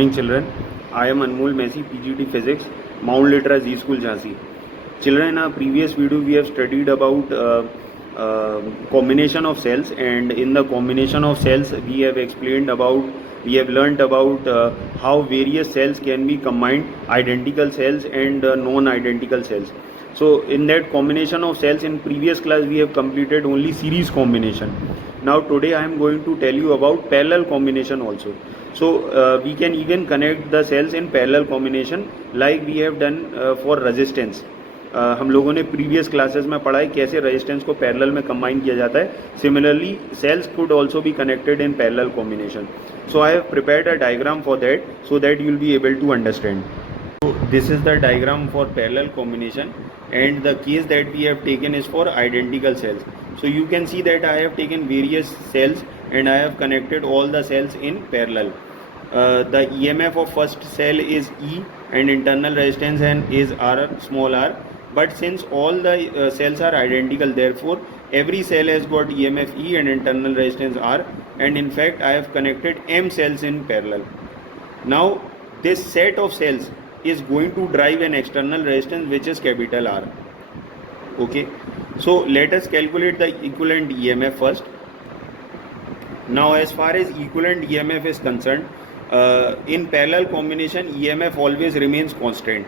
Morning children, I am Anmol Messi, PGT Physics, Mount Litra Z School Jhansi. Children, in our previous video we have studied about combination of cells, and in the combination of cells we have learnt about how various cells can be combined, identical cells and non-identical cells. So in that combination of cells in previous class we have completed only series combination. Now today I am going to tell you about parallel combination also. So we can even connect the cells in parallel combination like we have done for resistance. हम लोगों ने previous classes में पढ़ा है कैसे resistance को parallel में combine किया जाता है. Similarly cells could also be connected in parallel combination. So I have prepared a diagram for that so that you will be able to understand. So this is the diagram for parallel combination, and the case that we have taken is for identical cells. So you can see that I have taken various cells and I have connected all the cells in parallel. The EMF of first cell is E and internal resistance and is R, small r. But since all the cells are identical, therefore every cell has got EMF E and internal resistance R, and in fact I have connected M cells in parallel. Now this set of cells is going to drive an external resistance which is capital R. Okay, so let us calculate the equivalent EMF first. Now as far as equivalent EMF is concerned, in parallel combination EMF always remains constant.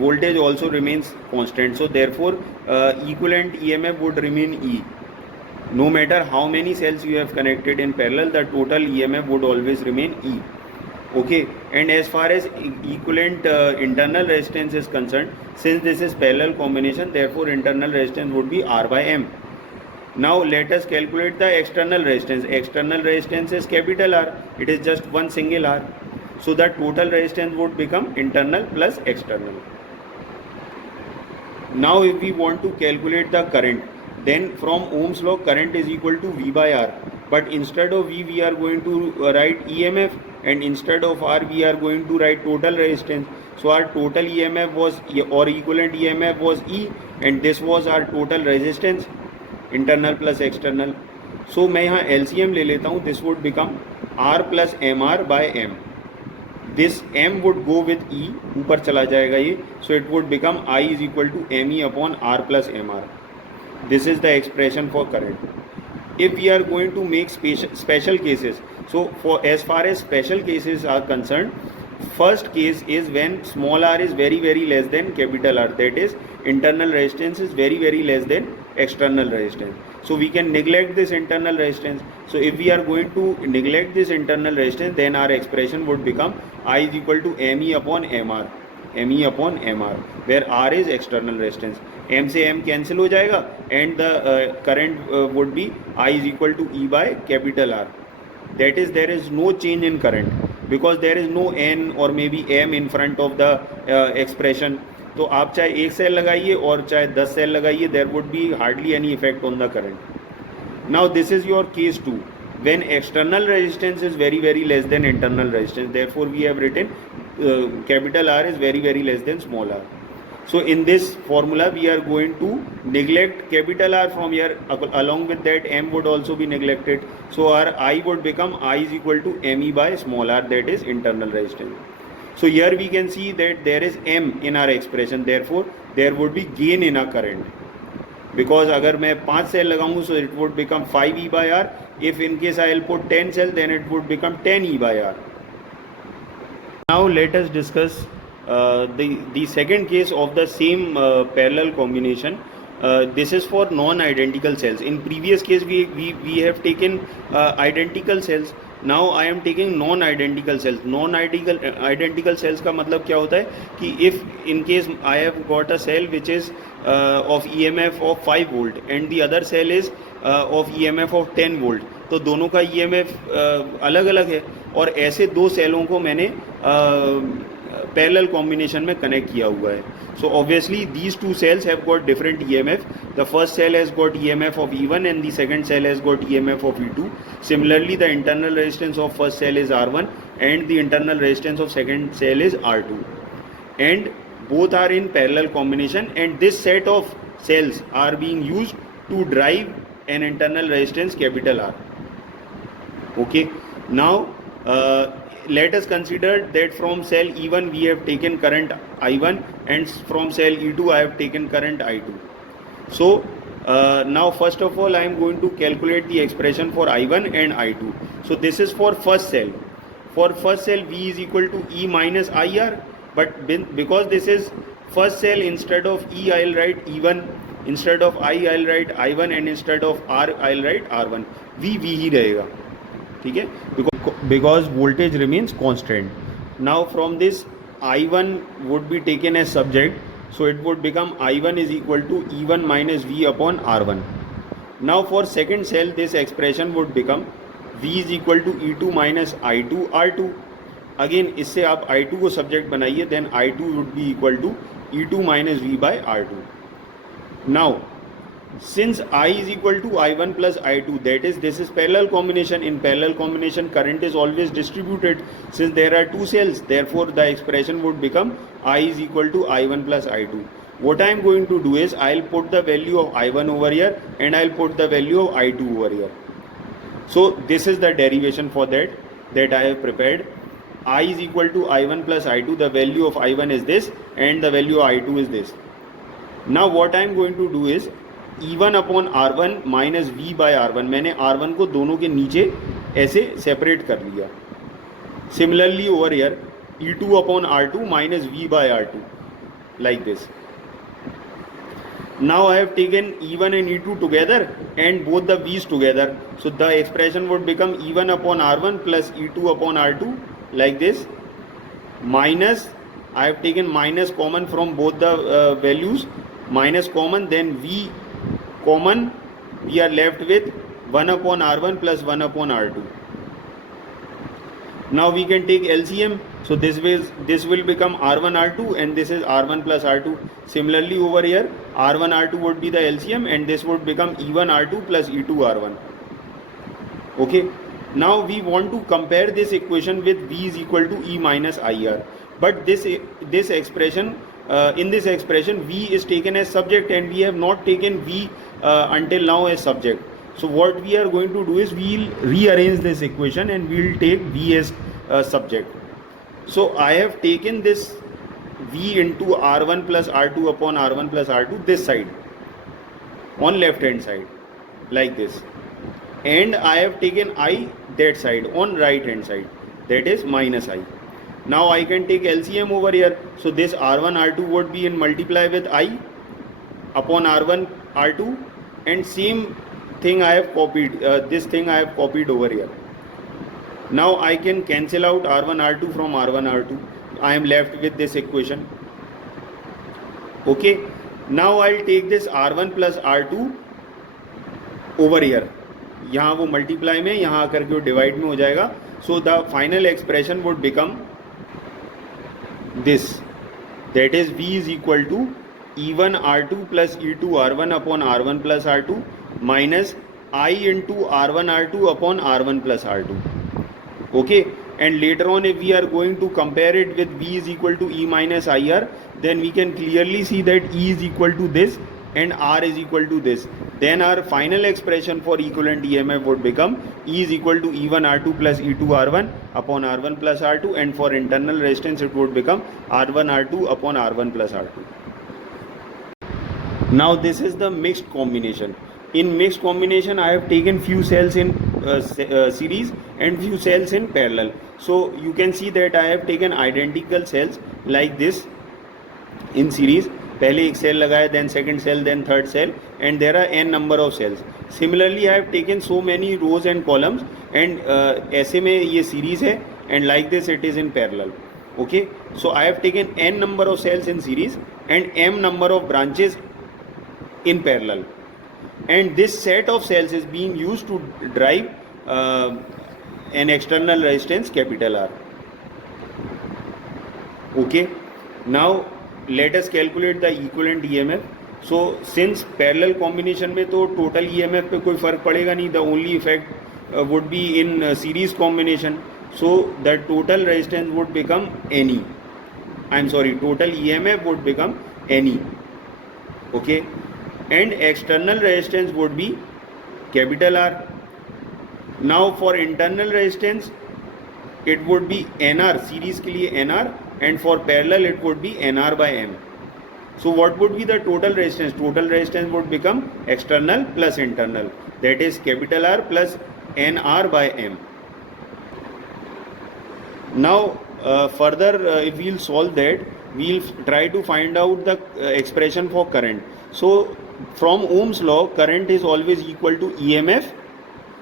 Voltage also remains constant, so therefore equivalent EMF would remain E. No matter how many cells you have connected in parallel, the total EMF would always remain E. Okay, and as far as equivalent internal resistance is concerned, since this is parallel combination, therefore internal resistance would be R by M. Now let us calculate the external resistance. External resistance is capital R. It is just one single R. So the total resistance would become internal plus external. Now if we want to calculate the current, then from Ohm's law current is equal to V by R. But instead of V we are going to write EMF, and instead of R we are going to write total resistance. So our total EMF was or equivalent EMF was E, and this was our total resistance, internal plus external. So मैं यहाँ LCM ले लेता हूँ. This would become R plus MR by M. This M would go with E, ऊपर चला जाएगा ये. So it would become I is equal to ME upon R plus MR. This is the expression for current. If we are going to make special cases, so for as far as special cases are concerned, first case is when small r is very less than capital R, that is internal resistance is very less than external resistance. So we can neglect this internal resistance. So if we are going to neglect this internal resistance, then our expression would become I is equal to ME upon MR. ME upon MR, where R is external resistance. M से M cancel हो जाएगा, and the current would be I is equal to E by capital R. That is, there is no change in current because there is no N or maybe M in front of the expression. तो आप चाहे एक cell लगाइए और चाहे 10 cell लगाइए, there would be hardly any effect on the current. Now this is your case 2, when external resistance is very less than internal resistance. Therefore we have written capital R is very less than small r. So in this formula we are going to neglect capital R from here. Along with that M would also be neglected. So our I would become I is equal to ME by small r, that is internal resistance. So here we can see that there is M in our expression. Therefore there would be gain in our current. Because अगर मैं 5 cell लगाऊंगा, so it would become 5E by R. If in case I will put 10 cells, then it would become 10E by R. Now let us discuss the second case of the same parallel combination. This is for non-identical cells. In previous case we have taken identical cells. Now I am taking non-identical cells. Non-identical cells का मतलब क्या होता है कि if in case I have got a cell which is of EMF of 5 volt and the other cell is of EMF of 10 volt, तो दोनों का EMF अलग अलग है, और ऐसे दो सेलों को मैंने parallel combination में connect किया हुआ है. So obviously these two cells have got different EMF. The first cell has got EMF of E1 and the second cell has got EMF of E2. Similarly, the internal resistance of first cell is R1 and the internal resistance of second cell is R2. And both are in parallel combination, and this set of cells are being used to drive an internal resistance capital R. Okay. Now let us consider that from cell E1 we have taken current I1 and from cell E2 I have taken current I2. So now first of all I am going to calculate the expression for I1 and I2. So this is for first cell. For first cell V is equal to E minus IR, but because this is first cell, instead of E I'll write E1, instead of I I'll write I1 and instead of R I'll write R1. V ही रहेगा, ठीक है, because voltage remains constant. Now from this I1 would be taken as subject, so it would become I1 is equal to E1 minus V upon R1. Now for second cell this expression would become V is equal to E2 minus I2 R2. Again इससे आप I2 को subject बनाइए, then I2 would be equal to E2 minus V by R2. Now since I is equal to I1 plus I2, that is, this is parallel combination. In parallel combination current is always distributed. Since there are two cells, therefore the expression would become I is equal to I1 plus I2. What I am going to do is I'll put the value of I1 over here and I'll put the value of I2 over here. So this is the derivation for that I have prepared. I is equal to I1 plus I2. The value of I1 is this and the value of I2 is this. Now what I am going to do is E1 upon R1 minus V by R1. मैंने R1 को दोनों के नीचे ऐसे separate कर लिया. Similarly over here E2 upon R2 minus V by R2 like this. Now I have taken E1 and E2 together and both the V's together. So the expression would become E1 upon R1 plus E2 upon R2 like this. Minus, I have taken minus common from both the values. Minus common, then V common, we are left with 1 upon R1 plus 1 upon R2. Now we can take LCM. So this will become R1 R2 and this is R1 plus R2. Similarly over here R1 R2 would be the LCM and this would become E1 R2 plus E2 R1. Okay. Now we want to compare this equation with V is equal to E minus IR. But this expression, in this expression V is taken as subject and we have not taken V until now as subject. So what we are going to do is we will rearrange this equation and we will take V as subject. So I have taken this V into R1 plus R2 upon R1 plus R2 this side on left hand side like this, and I have taken I that side on right hand side, that is minus I. Now I can take LCM over here. So this R1 R2 would be in multiply with I upon R1 R2, and same thing I have copied, this thing I have copied over here. Now I can cancel out R1 R2 from R1 R2. I am left with this equation. Okay. Now I'll take this R1 plus R2 over here. यहाँ वो multiply में, यहाँ आकर के वो divide में हो जाएगा. So the final expression would become this. That is V is equal to E1 R2 plus E2 R1 upon R1 plus R2 minus I into R1 R2 upon R1 plus R2. Okay, and later on if we are going to compare it with V is equal to E minus IR, then we can clearly see that E is equal to this and R is equal to this. Then our final expression for equivalent EMF would become E is equal to E1 R2 plus E2 R1 upon R1 plus R2, and for internal resistance it would become R1 R2 upon R1 plus R2. Now this is the mixed combination. In mixed combination I have taken few cells in series and few cells in parallel. So you can see that I have taken identical cells like this in series. पहले एक cell लगाया, then second cell, then third cell, and there are n number of cells. Similarly I have taken so many rows and columns, and ऐसे में ये series है, and like this it is in parallel. Okay, so I have taken n number of cells in series and m number of branches in parallel, and this set of cells is being used to drive an external resistance capital R. Okay, now let us calculate the equivalent EMF. So since parallel combination में तो total EMF पे कोई फर्क पड़ेगा नहीं, the only effect would be in series combination. So the total resistance would become NE. Total EMF would become NE. Okay, and external resistance would be capital R. Now for internal resistance, it would be NR, series के लिए NR, and for parallel it would be NR by M. So what would be the total resistance? Total resistance would become external plus internal, that is capital R plus NR by M. Now further if we'll solve that, we'll try to find out the expression for current. So from Ohm's law, current is always equal to EMF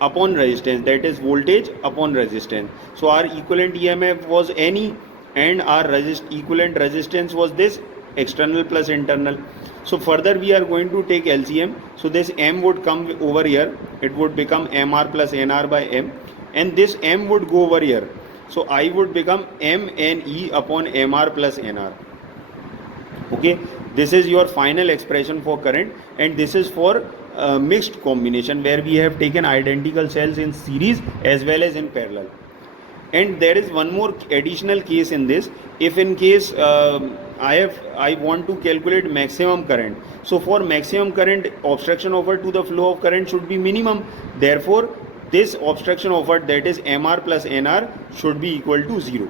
upon resistance, that is voltage upon resistance. So our equivalent EMF was NE and our equivalent resistance was this external plus internal. So further we are going to take LCM. So this M would come over here, it would become MR plus NR by M, and this M would go over here. So I would become MNE upon MR plus NR. Okay, this is your final expression for current, and this is for mixed combination where we have taken identical cells in series as well as in parallel. And there is one more additional case in this. If in case I want to calculate maximum current, so for maximum current, obstruction offered to the flow of current should be minimum. Therefore this obstruction offered, that is MR plus NR, should be equal to 0.